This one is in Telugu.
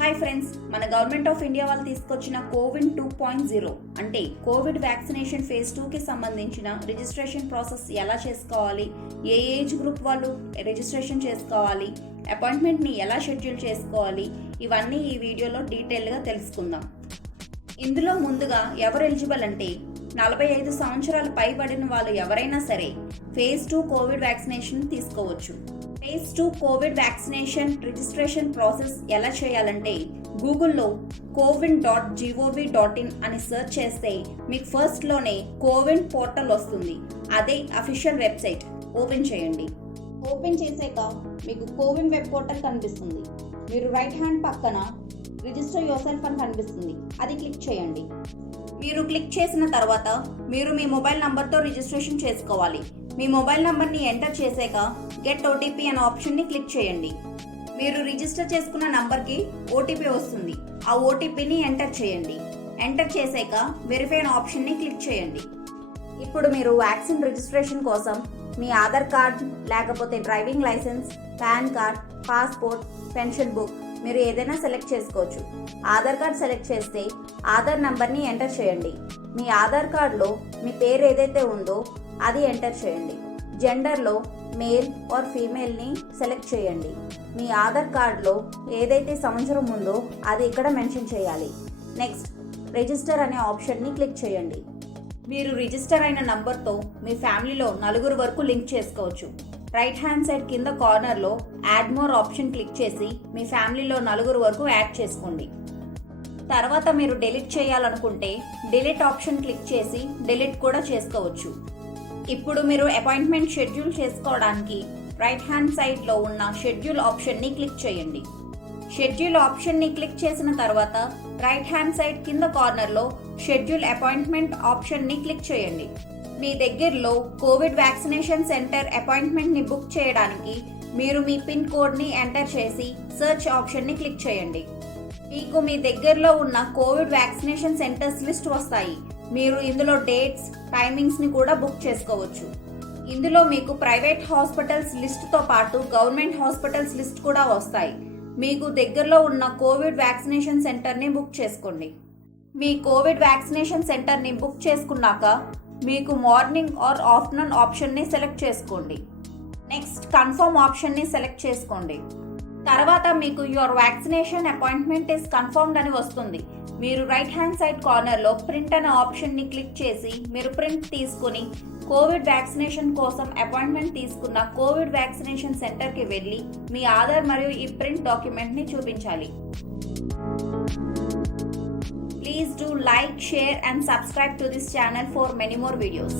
హాయ్ ఫ్రెండ్స్, మన గవర్నమెంట్ ఆఫ్ ఇండియా వాళ్ళు తీసుకొచ్చిన కోవిడ్ 2.0 అంటే కోవిడ్ వ్యాక్సినేషన్ ఫేజ్ 2కి సంబంధించిన రిజిస్ట్రేషన్ ప్రాసెస్ ఎలా చేసుకోవాలి, ఏ ఏజ్ గ్రూప్ వాళ్ళు రిజిస్ట్రేషన్ చేసుకోవాలి, అపాయింట్మెంట్ని ఎలా షెడ్యూల్ చేసుకోవాలి, ఇవన్నీ ఈ వీడియోలో డీటెయిల్గా తెలుసుకుందాం. ఇందులో ముందుగా ఎవరు ఎలిజిబుల్ అంటే 45 సంవత్సరాలు పైబడిన వాళ్ళు ఎవరైనా సరే ఫేజ్ 2 కోవిడ్ వ్యాక్సినేషన్ తీసుకోవచ్చు. Phase 2 Covid vaccination registration process ఎలా చేయాలంటే గూగుల్లో cowin.gov.in అని సెర్చ్ చేస్తే మీకు ఫస్ట్లోనే కోవిన్ పోర్టల్ వస్తుంది. అదే అఫీషియల్ వెబ్సైట్. ఓపెన్ చేయండి. ఓపెన్ చేసాక మీకు కోవిన్ వెబ్ పోర్టల్ కనిపిస్తుంది. మీరు రైట్ హ్యాండ్ పక్కన రిజిస్టర్ యువర్ సెల్ఫ్ అని కనిపిస్తుంది. అది క్లిక్ చేయండి. మీరు క్లిక్ చేసిన తర్వాత మీరు మీ మొబైల్ నంబర్తో రిజిస్ట్రేషన్ చేసుకోవాలి. మీ మొబైల్ నంబర్ని ఎంటర్ చేసాక గెట్ ఓటీపీ అనే ఆప్షన్ని క్లిక్ చేయండి. మీరు రిజిస్టర్ చేసుకున్న నంబర్కి ఓటీపీ వస్తుంది. ఆ ఓటీపీని ఎంటర్ చేయండి. ఎంటర్ చేసాక వెరిఫై అనే ఆప్షన్ని క్లిక్ చేయండి. ఇప్పుడు మీరు వ్యాక్సిన్ రిజిస్ట్రేషన్ కోసం మీ ఆధార్ కార్డ్, లేకపోతే driving licence, PAN card, passport, pension book మీరు ఏదైనా సెలెక్ట్ చేసుకోవచ్చు. ఆధార్ కార్డ్ సెలెక్ట్ చేస్తే ఆధార్ నంబర్ని ఎంటర్ చేయండి. మీ ఆధార్ కార్డులో మీ పేరు ఏదైతే ఉందో అది ఎంటర్ చేయండి. జెండర్లో మేల్ ఆర్ ఫీమేల్ని సెలెక్ట్ చేయండి. మీ ఆధార్ కార్డులో ఏదైతే సంవత్సరం ఉందో అది ఇక్కడ మెన్షన్ చేయాలి. నెక్స్ట్ రిజిస్టర్ అనే ఆప్షన్ని క్లిక్ చేయండి. మీరు రిజిస్టర్ అయిన నంబర్తో మీ ఫ్యామిలీలో 4 వరకు లింక్ చేసుకోవచ్చు. రైట్ హ్యాండ్ సైడ్ కింద కార్నర్లో యాడ్ మోర్ ఆప్షన్ క్లిక్ చేసి మీ ఫ్యామిలీలో 4 వరకు యాడ్ చేసుకోండి. తర్వాత మీరు డిలీట్ చేయాలనుకుంటే డిలీట్ ఆప్షన్ క్లిక్ చేసి డిలీట్ కూడా చేసుకోవచ్చు. ఇప్పుడు మీరు అపాయింట్మెంట్ షెడ్యూల్ చేసుకోవడానికి రైట్ హ్యాండ్ సైడ్లో ఉన్న షెడ్యూల్ ఆప్షన్ని క్లిక్ చేయండి. షెడ్యూల్ ఆప్షన్ని క్లిక్ చేసిన తర్వాత రైట్ హ్యాండ్ సైడ్ కింద కార్నర్లో షెడ్యూల్ అపాయింట్మెంట్ ఆప్షన్ని క్లిక్ చేయండి. మీ దగ్గరలో కోవిడ్ వ్యాక్సినేషన్ సెంటర్ అపాయింట్మెంట్ని బుక్ చేయడానికి మీరు మీ పిన్ కోడ్ని ఎంటర్ చేసి సెర్చ్ ఆప్షన్ని క్లిక్ చేయండి. మీకు మీ దగ్గరలో ఉన్న కోవిడ్ వ్యాక్సినేషన్ సెంటర్స్ లిస్ట్ వస్తాయి. మీరు ఇందులో డేట్స్, టైమింగ్స్ని కూడా బుక్ చేసుకోవచ్చు. ఇందులో మీకు ప్రైవేట్ హాస్పిటల్స్ లిస్ట్తో పాటు గవర్నమెంట్ హాస్పిటల్స్ లిస్ట్ కూడా వస్తాయి. మీకు దగ్గరలో ఉన్న కోవిడ్ వ్యాక్సినేషన్ సెంటర్ని బుక్ చేసుకోండి. మీ కోవిడ్ వ్యాక్సినేషన్ సెంటర్ని బుక్ చేసుకున్నాక మీకు మార్నింగ్ ఆర్ ఆఫ్టర్నూన్ ఆప్షన్ని సెలెక్ట్ చేసుకోండి. నెక్స్ట్ కన్ఫర్మ్ ఆప్షన్ని సెలెక్ట్ చేసుకోండి. తర్వాత మీకు your vaccination appointment is confirmed అని వస్తుంది. మీరు రైట్ హ్యాండ్ సైడ్ కార్నర్లో ప్రింట్ అనే ఆప్షన్ని క్లిక్ చేసి మీరు ప్రింట్ తీసుకుని కోవిడ్ వ్యాక్సినేషన్ కోసం అపాయింట్మెంట్ తీసుకున్న కోవిడ్ వ్యాక్సినేషన్ సెంటర్కి వెళ్ళి మీ ఆధార్ మరియు ఈ ప్రింట్ డాక్యుమెంట్ని చూపించాలి. Please do like, share and subscribe to this channel for many more videos.